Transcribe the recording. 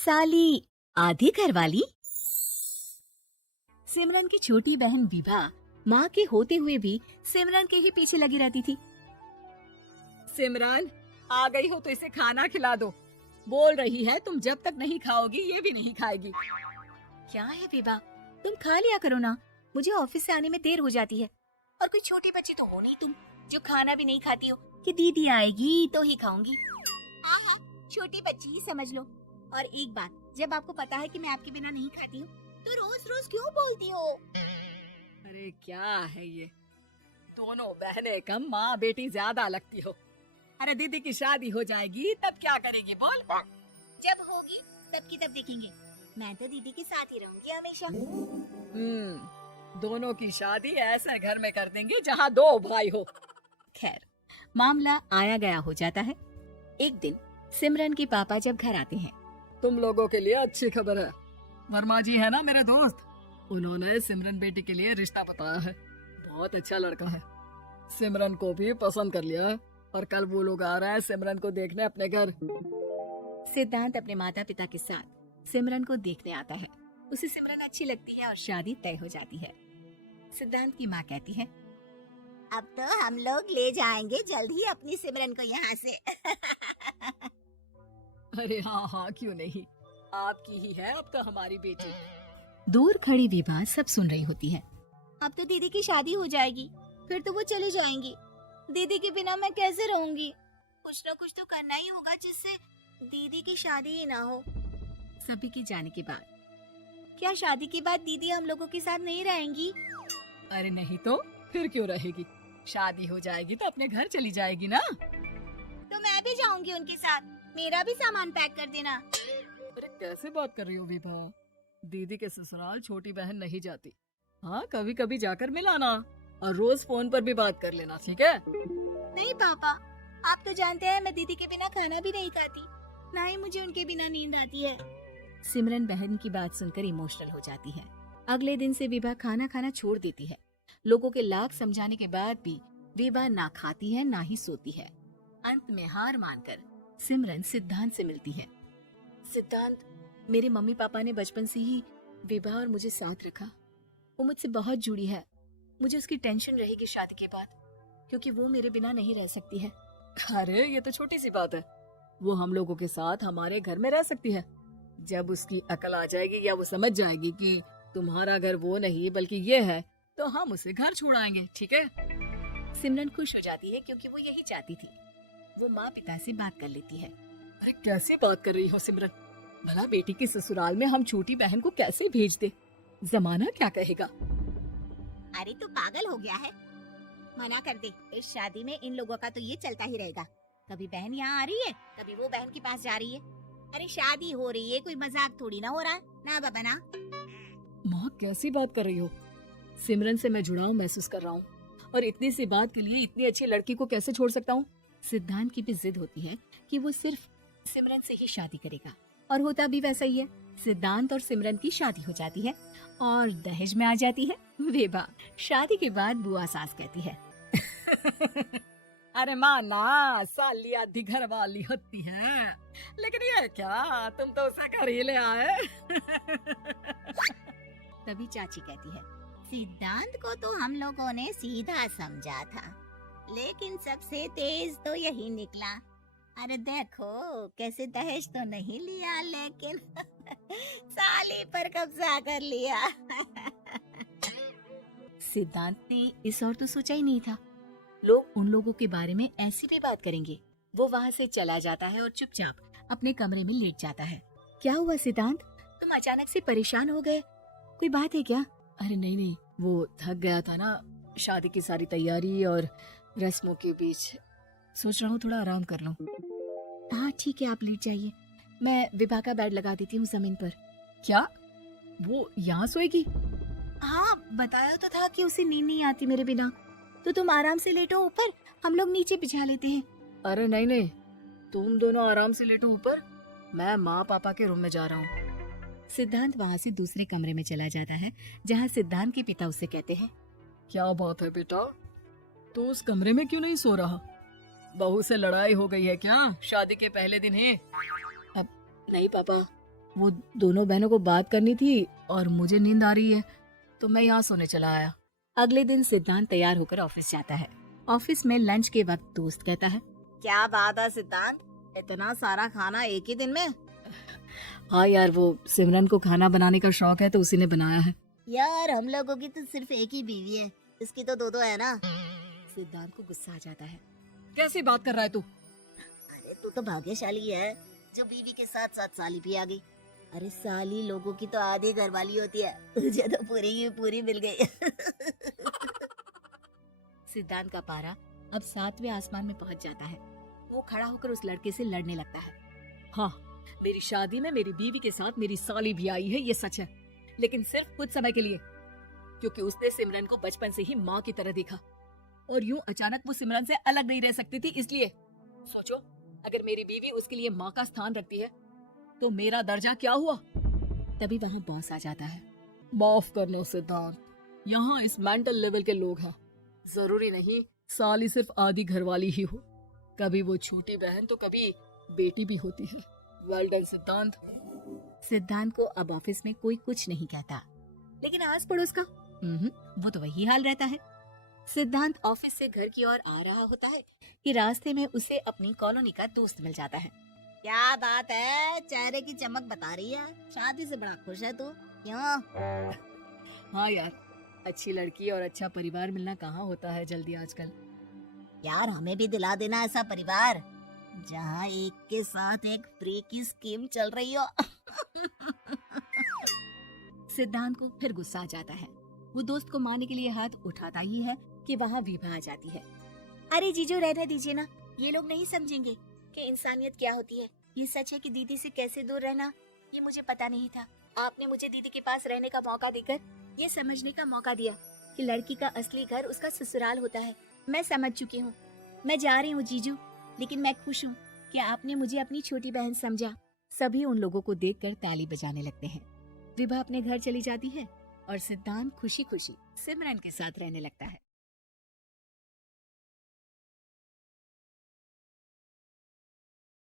साली आधी घरवाली। सिमरन की छोटी बहन विभा माँ के होते हुए भी सिमरन के ही पीछे लगी रहती थी। सिमरन, आ गई हो तो इसे खाना खिला दो। बोल रही है तुम जब तक नहीं खाओगी ये भी नहीं खाएगी। क्या है विभा, तुम खा लिया करो ना, मुझे ऑफिस से आने में देर हो जाती है। और कोई छोटी बच्ची तो हो नहीं तुम जो खाना भी नहीं खाती हो कि दीदी आएगी तो ही खाऊंगी। हाँ, छोटी बच्ची ही समझ लो। और एक बात, जब आपको पता है कि मैं आपके बिना नहीं खाती हूँ तो रोज रोज क्यों बोलती हो? अरे क्या है ये, दोनों बहनें कम माँ बेटी ज्यादा लगती हो। अरे दीदी की शादी हो जाएगी तब क्या करेगी बोल? जब होगी तब की तब देखेंगे। मैं तो दीदी के साथ ही रहूंगी हमेशा। दोनों की शादी ऐसे घर में कर देंगे जहाँ दो भाई हो। खैर, मामला आया गया हो जाता है। एक दिन सिमरन के पापा जब घर आते हैं, तुम लोगों के लिए अच्छी खबर है। वर्मा जी है ना मेरे दोस्त, उन्होंने सिमरन बेटी के लिए रिश्ता बताया है। बहुत अच्छा लड़का है, सिमरन को भी पसंद कर लिया है और कल वो लोग आ रहे हैं सिमरन को देखने अपने घर। सिद्धांत अपने माता पिता के साथ सिमरन को देखने आता है। उसे सिमरन अच्छी लगती है और शादी तय हो जाती है। सिद्धांत की माँ कहती है, अब तो हम लोग ले जाएंगे जल्द ही अपनी सिमरन को यहाँ से। अरे हाँ, क्यों नहीं, आपकी ही है अब तो हमारी बेटी। दूर खड़ी विभा सब सुन रही होती है। अब तो दीदी की शादी हो जाएगी, फिर तो वो चले जाएंगी। दीदी के बिना मैं कैसे रहूंगी? कुछ ना कुछ तो करना ही होगा जिससे दीदी की शादी ही ना हो। सभी के जाने के बाद क्या शादी के बाद दीदी हम लोगों के साथ नहीं रहेंगी? अरे नहीं तो फिर क्यों रहेगी, शादी हो जाएगी तो अपने घर चली जाएगी ना। तो मैं भी जाऊंगी उनके साथ, मेरा भी सामान पैक कर देना। अरे कैसे बात कर रही हो विभा, दीदी के ससुराल छोटी बहन नहीं जाती। हाँ, कभी कभी जाकर मिलाना और रोज फोन पर भी बात कर लेना, ठीक है? नहीं पापा, आप तो जानते हैं मैं दीदी के बिना खाना भी नहीं खाती, ना ही मुझे उनके बिना नींद आती है। सिमरन बहन की बात सुनकर इमोशनल हो जाती है। अगले दिन से विभा खाना खाना छोड़ देती है। लोगों के लाख समझाने के बाद भी विभा ना खाती है ना ही सोती है। अंत में हार मानकर सिमरन सिद्धांत से मिलती है। सिद्धांत, मेरे मम्मी पापा ने बचपन से ही विभा और मुझे साथ रखा। वो मुझसे बहुत जुड़ी है। मुझे उसकी टेंशन रहेगी शादी के बाद, क्योंकि वो मेरे बिना नहीं रह सकती है। अरे ये तो छोटी सी बात है, वो हम लोगों के साथ हमारे घर में रह सकती है। जब उसकी अकल आ जाएगी या वो समझ जाएगी कि तुम्हारा घर वो नहीं बल्कि ये है, तो हम उसे घर छोड़ाएंगे, ठीक है? सिमरन खुश हो जाती है क्योंकि वो यही चाहती थी। वो माँ पिता से बात कर लेती है। अरे कैसी बात कर रही हो सिमरन, भला बेटी के ससुराल में हम छोटी बहन को कैसे भेज दे? जमाना क्या कहेगा? अरे तू पागल हो गया है, मना कर दे। इस शादी में इन लोगों का तो ये चलता ही रहेगा, कभी बहन यहाँ आ रही है, कभी वो बहन के पास जा रही है। अरे शादी हो रही है, कोई मजाक थोड़ी ना हो रहा है ना बाबा ना। माँ कैसी बात कर रही हो, सिमरन से मैं जुड़ाव महसूस कर रहा हूँ और इतनी सी बात के लिए इतनी अच्छी लड़की को कैसे छोड़ सकता हूँ? सिद्धांत की भी जिद होती है कि वो सिर्फ सिमरन से ही शादी करेगा, और होता भी वैसा ही है। सिद्धांत और सिमरन की शादी हो जाती है और दहेज में आ जाती है विभा। शादी के बाद बुआ सास कहती है, अरे माँ ना, साली आधी घर वाली होती है, लेकिन ये क्या, तुम तो उसे घर ही ले आए। तभी चाची कहती है, सिद्धांत को तो हम लोगों ने सीधा समझा था, लेकिन सबसे तेज तो यही निकला। अरे देखो कैसे दहेज तो नहीं लिया, लेकिन साली पर कब्जा कर लिया। सिद्धांत ने इस और तो सोचा ही नहीं था, लोग उन लोगों के बारे में ऐसी भी बात करेंगे। वो वहाँ से चला जाता है और चुपचाप अपने कमरे में लेट जाता है। क्या हुआ सिद्धांत, तुम अचानक से परेशान हो गए, कोई बात है क्या? अरे नहीं, वो थक गया था ना, शादी की सारी तैयारी और रस्मों के बीच सोच रहा हूँ थोड़ा आराम कर लूं। हाँ ठीक है, आप लेट जाइए, मैं विभा का बेड लगा देती हूँ जमीन पर। क्या वो यहाँ सोएगी? हाँ, बताया तो था कि उसे नींद नहीं आती मेरे बिना, तो तुम आराम से लेटो ऊपर, हम लोग नीचे बिछा लेते हैं। अरे नहीं, तुम दोनों आराम से लेटो ऊपर, मैं माँ पापा के रूम में जा रहा हूँ। सिद्धांत वहाँ से दूसरे कमरे में चला जाता है, जहाँ सिद्धांत के पिता उसे कहते हैं, क्या बात है बेटा, तो उस कमरे में क्यों नहीं सो रहा? बहू से लड़ाई हो गई है क्या? शादी के पहले दिन है। अब नहीं पापा, वो दोनों बहनों को बात करनी थी और मुझे नींद आ रही है, तो मैं यहाँ सोने चला आया। अगले दिन सिद्धांत तैयार होकर ऑफिस जाता है। ऑफिस में लंच के वक्त दोस्त कहता है, क्या बात है सिद्धांत, इतना सारा खाना एक ही दिन में? हाँ यार, वो सिमरन को खाना बनाने का शौक है तो उसी ने बनाया है। यार हम लोगों की तो सिर्फ एक ही बीवी है, इसकी तो दो है ना। सिद्धांत को गुस्सा आ जाता है। कैसी बात कर रहा है तू? अरे तू तो भाग्यशाली है जो बीवी के साथ साथ साली भी आ गई। अरे साली लोगों की तो आधी घरवाली होती है, तुझे तो पूरी की पूरी मिल गई। सिद्धांत का पारा अब 7वें आसमान में पहुंच जाता है। वो खड़ा होकर उस लड़के से लड़ने लगता है। हाँ, मेरी शादी में मेरी बीवी के साथ मेरी साली भी आई है, ये सच है, लेकिन सिर्फ कुछ समय के लिए, क्योंकि उसने सिमरन को बचपन से ही माँ की तरह देखा और यूं अचानक वो सिमरन से अलग नहीं रह सकती थी। इसलिए सोचो, अगर मेरी बीवी उसके लिए माँ का स्थान रखती है तो मेरा दर्जा क्या हुआ? तभी वहाँ बॉस आ जाता है। माफ करना सिद्धांत, यहाँ इस मेंटल लेवल के लोग हैं। जरूरी नहीं साली सिर्फ आधी घरवाली ही हो, कभी वो छोटी बहन तो कभी बेटी भी होती है। वेल डन सिद्धांत। सिद्धांत को अब ऑफिस में कोई कुछ नहीं कहता, लेकिन आस पड़ोस का वो तो वही हाल रहता है। सिद्धांत ऑफिस से घर की ओर आ रहा होता है कि रास्ते में उसे अपनी कॉलोनी का दोस्त मिल जाता है। क्या बात है, चेहरे की चमक बता रही है, शादी से बड़ा खुश है तू, क्यों? हाँ यार, अच्छी लड़की और अच्छा परिवार मिलना कहाँ होता है जल्दी आजकल। यार हमें भी दिला देना ऐसा परिवार जहाँ एक के साथ एक फ्री की स्कीम चल रही हो। सिद्धांत को फिर गुस्सा आ जाता है। वो दोस्त को मारने के लिए हाथ उठाता ही है कि वहाँ विभा आ जाती है। अरे जीजू रहने दीजिए ना, ये लोग नहीं समझेंगे कि इंसानियत क्या होती है। ये सच है कि दीदी से कैसे दूर रहना ये मुझे पता नहीं था। आपने मुझे दीदी के पास रहने का मौका देकर ये समझने का मौका दिया कि लड़की का असली घर उसका ससुराल होता है। मैं समझ चुकी हूँ, मैं जा रही हूँ जीजू, लेकिन मैं खुश हूँ कि आपने मुझे अपनी छोटी बहन समझा। सभी उन लोगों को देखकर ताली बजाने लगते हैं। विभा अपने घर चली जाती है और सिद्धांत खुशी खुशी सिमरन के साथ रहने लगता है।